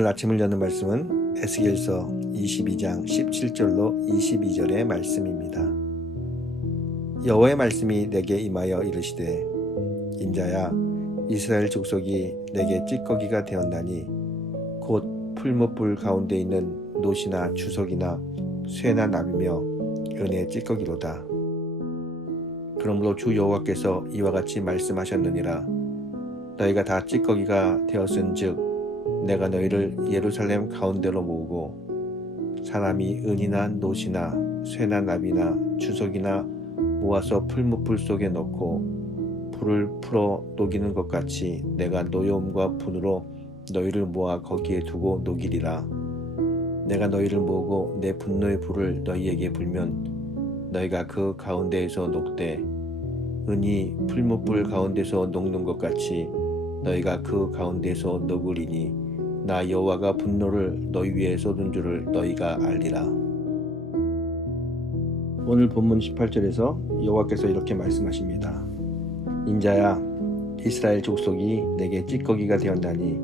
오늘 아침을 여는 말씀은 에스겔서 22장 17절로 22절의 말씀입니다. 여호와의 말씀이 내게 임하여 이르시되 인자야 이스라엘 족속이 내게 찌꺼기가 되었나니 곧 풀무불 가운데 있는 노시나 주석이나 쇠나 나비며 은혜의 찌꺼기로다. 그러므로 주 여호와께서 이와 같이 말씀하셨느니라. 너희가 다 찌꺼기가 되었은즉 내가 너희를 예루살렘 가운데로 모으고 사람이 은이나 노시나 쇠나 나비나 주석이나 모아서 풀무불 속에 넣고 불을 풀어 녹이는 것 같이 내가 노여움과 분으로 너희를 모아 거기에 두고 녹이리라. 내가 너희를 모으고 내 분노의 불을 너희에게 불면 너희가 그 가운데에서 녹되 은이 풀무불 가운데서 녹는 것 같이 너희가 그 가운데서 녹으리니 나 여호와가 분노를 너희 위에 쏟은 줄을 너희가 알리라. 오늘 본문 18절에서 여호와께서 이렇게 말씀하십니다. 인자야 이스라엘 족속이 내게 찌꺼기가 되었나니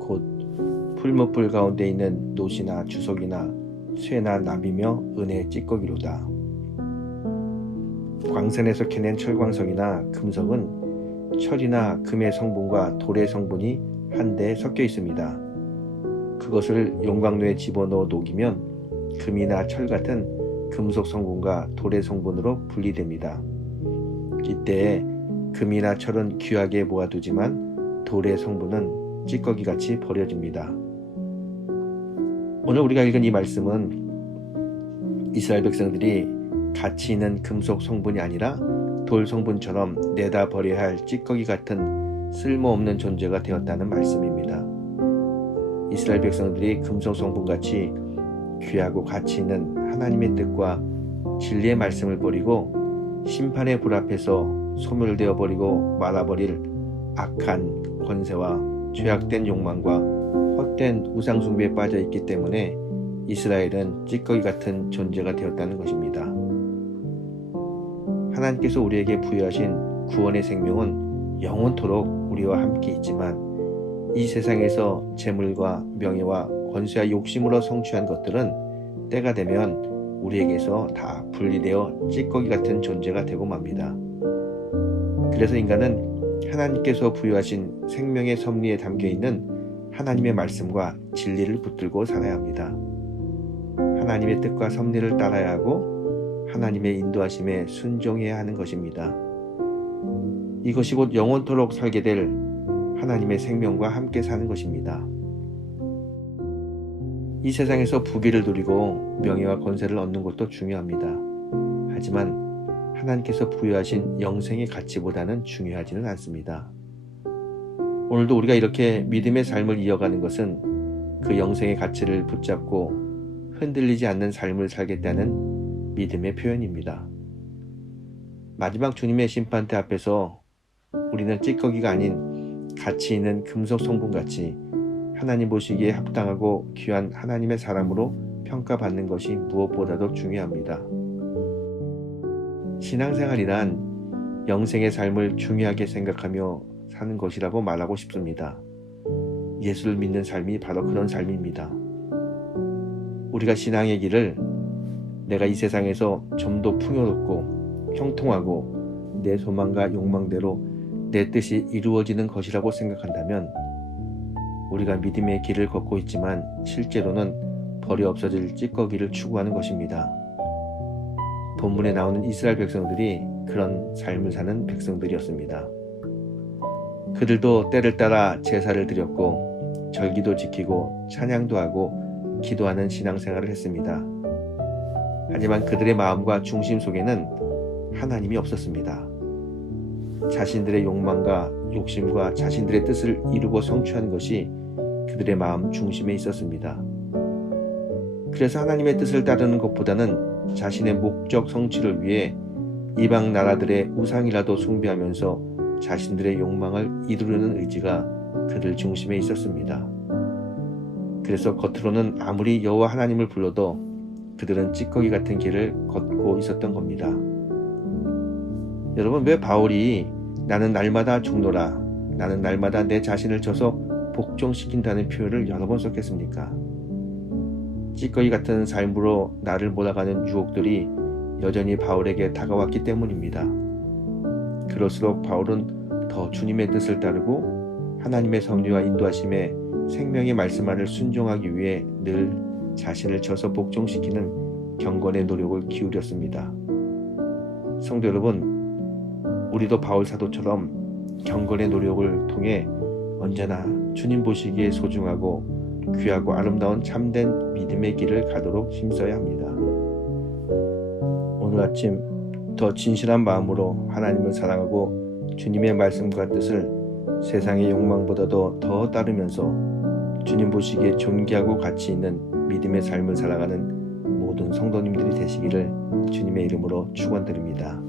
곧 풀무불 가운데 있는 노시나 주석이나 쇠나 나비며 은혜의 찌꺼기로다. 광산에서 캐낸 철광석이나 금석은 철이나 금의 성분과 돌의 성분이 한데 섞여 있습니다. 그것을 용광로에 집어넣어 녹이면 금이나 철 같은 금속 성분과 돌의 성분으로 분리됩니다. 이때 금이나 철은 귀하게 모아두지만 돌의 성분은 찌꺼기같이 버려집니다. 오늘 우리가 읽은 이 말씀은 이스라엘 백성들이 가치 있는 금속 성분이 아니라 돌 성분처럼 내다 버려야 할 찌꺼기 같은 쓸모없는 존재가 되었다는 말씀입니다. 이스라엘 백성들이 금속 성분같이 귀하고 가치 있는 하나님의 뜻과 진리의 말씀을 버리고 심판의 불 앞에서 소멸되어 버리고 말아버릴 악한 권세와 죄악된 욕망과 헛된 우상숭배에 빠져 있기 때문에 이스라엘은 찌꺼기 같은 존재가 되었다는 것입니다. 하나님께서 우리에게 부여하신 구원의 생명은 영원토록 우리와 함께 있지만 이 세상에서 재물과 명예와 권세와 욕심으로 성취한 것들은 때가 되면 우리에게서 다 분리되어 찌꺼기 같은 존재가 되고 맙니다. 그래서 인간은 하나님께서 부여하신 생명의 섭리에 담겨있는 하나님의 말씀과 진리를 붙들고 살아야 합니다. 하나님의 뜻과 섭리를 따라야 하고 하나님의 인도하심에 순종해야 하는 것입니다. 이것이 곧 영원토록 살게 될 하나님의 생명과 함께 사는 것입니다. 이 세상에서 부귀를 누리고 명예와 권세를 얻는 것도 중요합니다. 하지만 하나님께서 부여하신 영생의 가치보다는 중요하지는 않습니다. 오늘도 우리가 이렇게 믿음의 삶을 이어가는 것은 그 영생의 가치를 붙잡고 흔들리지 않는 삶을 살겠다는 믿음의 표현입니다. 마지막 주님의 심판대 앞에서 우리는 찌꺼기가 아닌 가치 있는 금속 성분같이 하나님 보시기에 합당하고 귀한 하나님의 사람으로 평가받는 것이 무엇보다도 중요합니다. 신앙생활이란 영생의 삶을 중요하게 생각하며 사는 것이라고 말하고 싶습니다. 예수를 믿는 삶이 바로 그런 삶입니다. 우리가 신앙의 길을 내가 이 세상에서 좀 더 풍요롭고 형통하고 내 소망과 욕망대로 내 뜻이 이루어지는 것이라고 생각한다면 우리가 믿음의 길을 걷고 있지만 실제로는 버려 없어질 찌꺼기를 추구하는 것입니다. 본문에 나오는 이스라엘 백성들이 그런 삶을 사는 백성들이었습니다. 그들도 때를 따라 제사를 드렸고 절기도 지키고 찬양도 하고 기도하는 신앙생활을 했습니다. 하지만 그들의 마음과 중심 속에는 하나님이 없었습니다. 자신들의 욕망과 욕심과 자신들의 뜻을 이루고 성취하는 것이 그들의 마음 중심에 있었습니다. 그래서 하나님의 뜻을 따르는 것보다는 자신의 목적 성취를 위해 이방 나라들의 우상이라도 숭배하면서 자신들의 욕망을 이루려는 의지가 그들 중심에 있었습니다. 그래서 겉으로는 아무리 여호와 하나님을 불러도 그들은 찌꺼기 같은 길을 걷고 있었던 겁니다. 여러분, 왜 바울이 나는 날마다 죽노라, 나는 날마다 내 자신을 쳐서 복종시킨다는 표현을 여러 번 썼겠습니까? 찌꺼기 같은 삶으로 나를 몰아가는 유혹들이 여전히 바울에게 다가왔기 때문입니다. 그럴수록 바울은 더 주님의 뜻을 따르고 하나님의 섭리와 인도하심에 생명의 말씀 안을 순종하기 위해 늘 자신을 쳐서 복종시키는 경건의 노력을 기울였습니다. 성도 여러분, 우리도 바울 사도처럼 경건의 노력을 통해 언제나 주님 보시기에 소중하고 귀하고 아름다운 참된 믿음의 길을 가도록 힘써야 합니다. 오늘 아침 더 진실한 마음으로 하나님을 사랑하고 주님의 말씀과 뜻을 세상의 욕망보다도 더 따르면서 주님 보시기에 존귀하고 가치 있는 믿음의 삶을 살아가는 모든 성도님들이 되시기를 주님의 이름으로 축원드립니다.